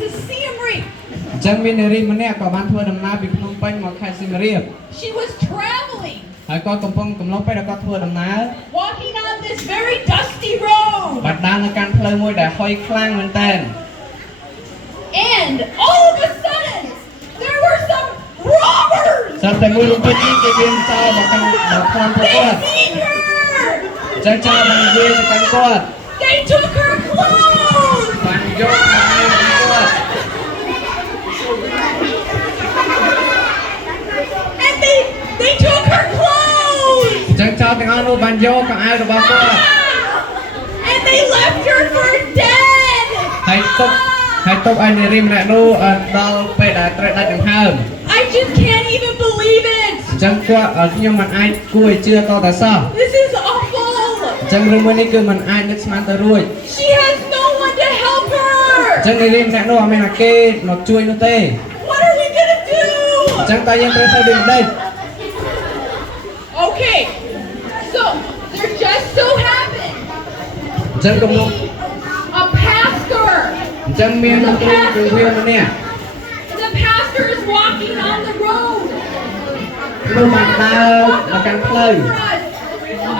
to Siem Reap. ចឹងមាននារីម្នាក់ក៏បានធ្វើដំណើរពីភ្នំពេញមកខេត្តសៀមរាប She was traveling, ហើយគាត់កំឡុងពេលដែលគាត់ធ្វើដំណើរ walking on this very dusty road. បានដើរនៅកាន់ផ្លូវមួយដែលហុយខ្លាំងមែនតើ And all of a sudden, there were some robbers. សត្វតែមួយរូបភាពនេះគេមានចោលមកខាងមកខាងពួកគាត់ They beat her. ចឹងចោលបានវាទៅកាន់គាត់ They took her clothes. បានយកមកឲ្យគាត់ And they took her clothes. ចឹងចោលទាំងអស់នោះបានយកកៅអៅរបស់គាត់ And they left her for dead. ហើយទុកឲ្យនារីម្នាក់នោះដល់ពេលដែលត្រូវដាច់ដង្ហើម I just can't even believe it. ចឹងគាត់ខ្ញុំមិនអាចគួរឲ្យជឿតតែសោះ This is awful. ចឹងរឿងមួយនេះគឺមិនអាចនឹកស្មានទៅរួច She has no one to help her. ចឹងនារីម្នាក់នោះអត់មានអាគេមកជួយនោះទេ What are we gonna do? ចឹងតើយើងត្រូវធ្វើដូចម្ដេច Okay, so there just so happened ចឹងកំឡុង a pastor. ចឹងមានលោកគ្រូគ្រូវាម្នាក់ The pastor is walking on the road. លោកបានដើរមកកាន់ផ្លូវ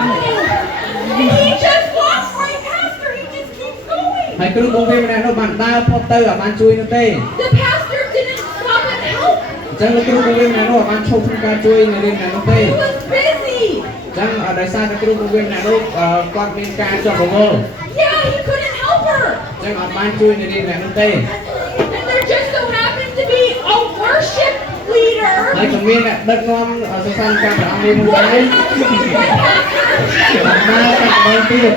And he just walks right past her. He just keeps going. ហើយគ្រូគ្រូវាម្នាក់នោះបានដើរផុតទៅអត់បានជួយនោះទេ The pastor didn't stop and help. ចឹងលោកគ្រូគ្រូវាម្នាក់នោះអត់បានឈប់ក្នុងការជួយនារីម្នាក់នោះទេ He was busy. ចឹងដោយសារតែគ្រូគ្រូវាម្នាក់នោះគាត់មានការជាប់រវល់ Yeah, he couldn't help her. ចឹងអត់បានជួយនារីម្នាក់នោះទេ And there just so happened to be a worship leader. ហើយក៏មានអ្នកដឹកនាំសង្សានការព្រះអង្គមានមួយដែរ Right after. បានដើរកាត់ម្ដងទៀត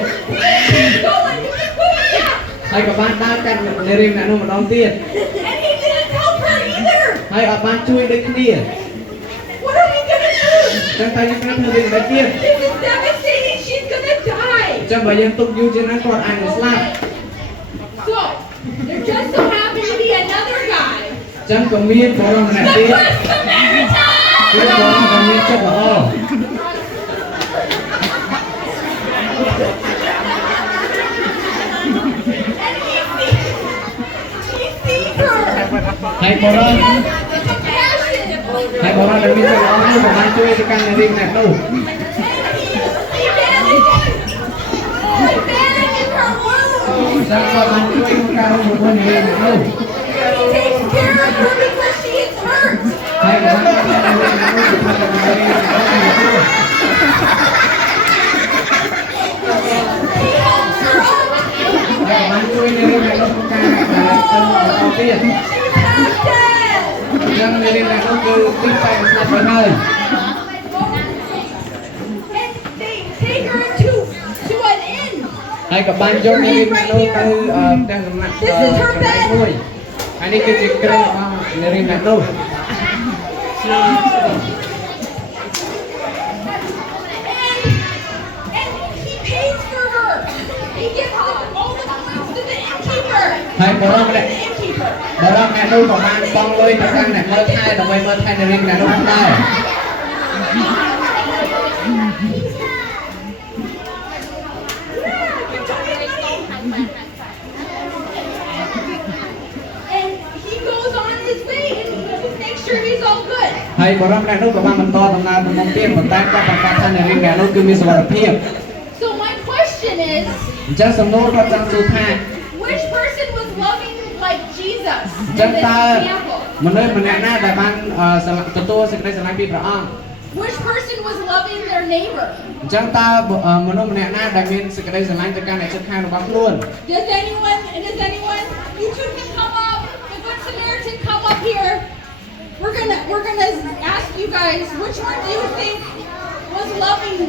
Keep going. Yeah. ហើយក៏បានដើរកាត់នារីម្នាក់នោះម្ដងទៀត And he didn't help her either. ហើយអត់បានជួយដូចគ្នា What are we gonna do? ចឹងតែយើងត្រូវធ្វើយ៉ាងម៉េចទៀត This is devastating. She's gonna die. ចឹងបើយើងទុកយូរជាងហ្នឹងគាត់អាចនឹងស្លាប់ So, there just so happened to be another guy. ចឹងក៏មានបរិម្នាក់ The ទៀត Good Samaritan. គឺបរិមដែលមានចិត្តល្អ And he sees her. ហើយបរិម He has compassion. ហើយបរិមដែលមានចិត្តល្អនោះក៏បានជួយទៅកាន់នារីម្នាក់នោះ He manages her wounds. ចឹងក៏បានជួយក្នុងការរំលឹកនារីម្នាក់នោះ He takes care of her because she is hurt. ហើយក៏បានជួយនារីម្នាក់នោះទៅកាន់នារីម្នាក់នោះ He helps her up. ហើយក៏បានជួយនារីម្នាក់នោះក្នុងការទៅបន្តទៀត She's half dead. ចឹងនារីម្នាក់នោះគឺទីតែស្លាប់ទៅហើយ And they take her to an inn. ហើយក៏បានយកនារីម្នាក់នោះទៅផ្ទះសំណាក់មួយហើយនេះគឺជាគ្រឹះរបស់នារីម្នាក់នោះ And he pays for her. He gives all the coins to the innkeeper. ហើយបរិមម្នាក់ The innkeeper. បរិមម្នាក់នោះក៏បានបង់លុយទៅកាន់អ្នកមើលថែដើម្បីមើលថែនារីម្នាក់នោះផងដែរ And he goes on his way and he makes sure he's all good. ហើយបរិមម្នាក់នោះក៏បានបន្តដំណើរទៅមុខទៀតប៉ុន្តែគាត់ប្រកាសថានារីម្នាក់នោះគឺមានសុវត្ថិភាព So my question is, អញ្ចឹងសំណួរគាត់ចង់សួរថា which person was loving like Jesus អ in ញ្ចឹង this តើ example? មនុស្សម្នាក់ណាដែលបានទទួលសេចក្តីស្រឡាញ់ពីព្រះអង្គ Which person was loving their neighbor? អញ្ចឹងតើមនុស្សម្នាក់ណាដែលមានសេចក្តីស្រឡាញ់ទៅកាន់អ្នកជិតខាងរបស់ខ្លួន Does anyone, you two can come up, the Good Samaritan come up here. We're gonna ask you guys, which one do you think was loving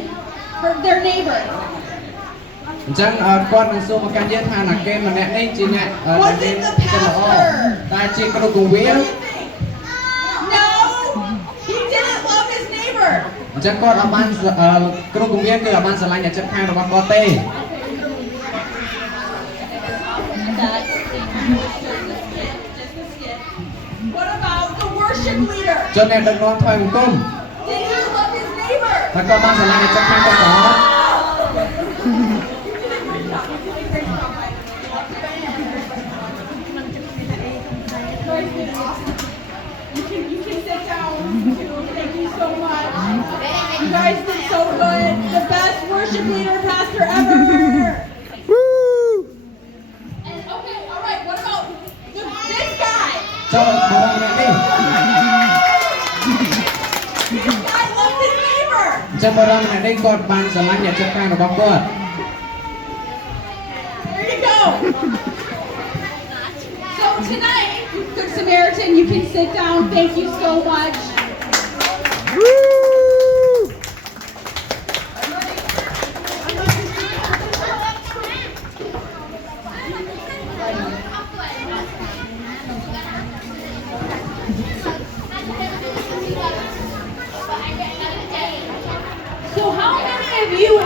their neighbor? អញ្ចឹងគាត់នឹងសួរមកកាន់យើងថាណាគេម្នាក់នេះជាអ្នកដែលមានចិត្តល្អតែជាគ្រូគង្វាល No, he didn't love his neighbor. អញ្ចឹងគាត់អត់បានគ្រូគង្វាលគឺអត់បានស្រឡាញ់អ្នកជិតខាងរបស់គាត់ទេ What about the worship leader? ចុះអ្នកដឹកនាំថ្វាយបង្គំ Did he love his neighbor? តែគាត់បានស្រឡាញ់អ្នកជិតខាងគាត់ក៏អត់ What did awesome. You can sit down. Thank you so much. You guys did so good. The best worship leader pastor ever. And okay, all right. What about this guy? ចូលមករំម្នាក់នេះ This guy loved his neighbor. អញ្ចឹងបរិមម្នាក់នេះគាត់បានស្រឡាញ់អ្នកជិតខាងរបស់គាត់ There you go. So tonight, Good Samaritan, you can sit down. Thank you so much.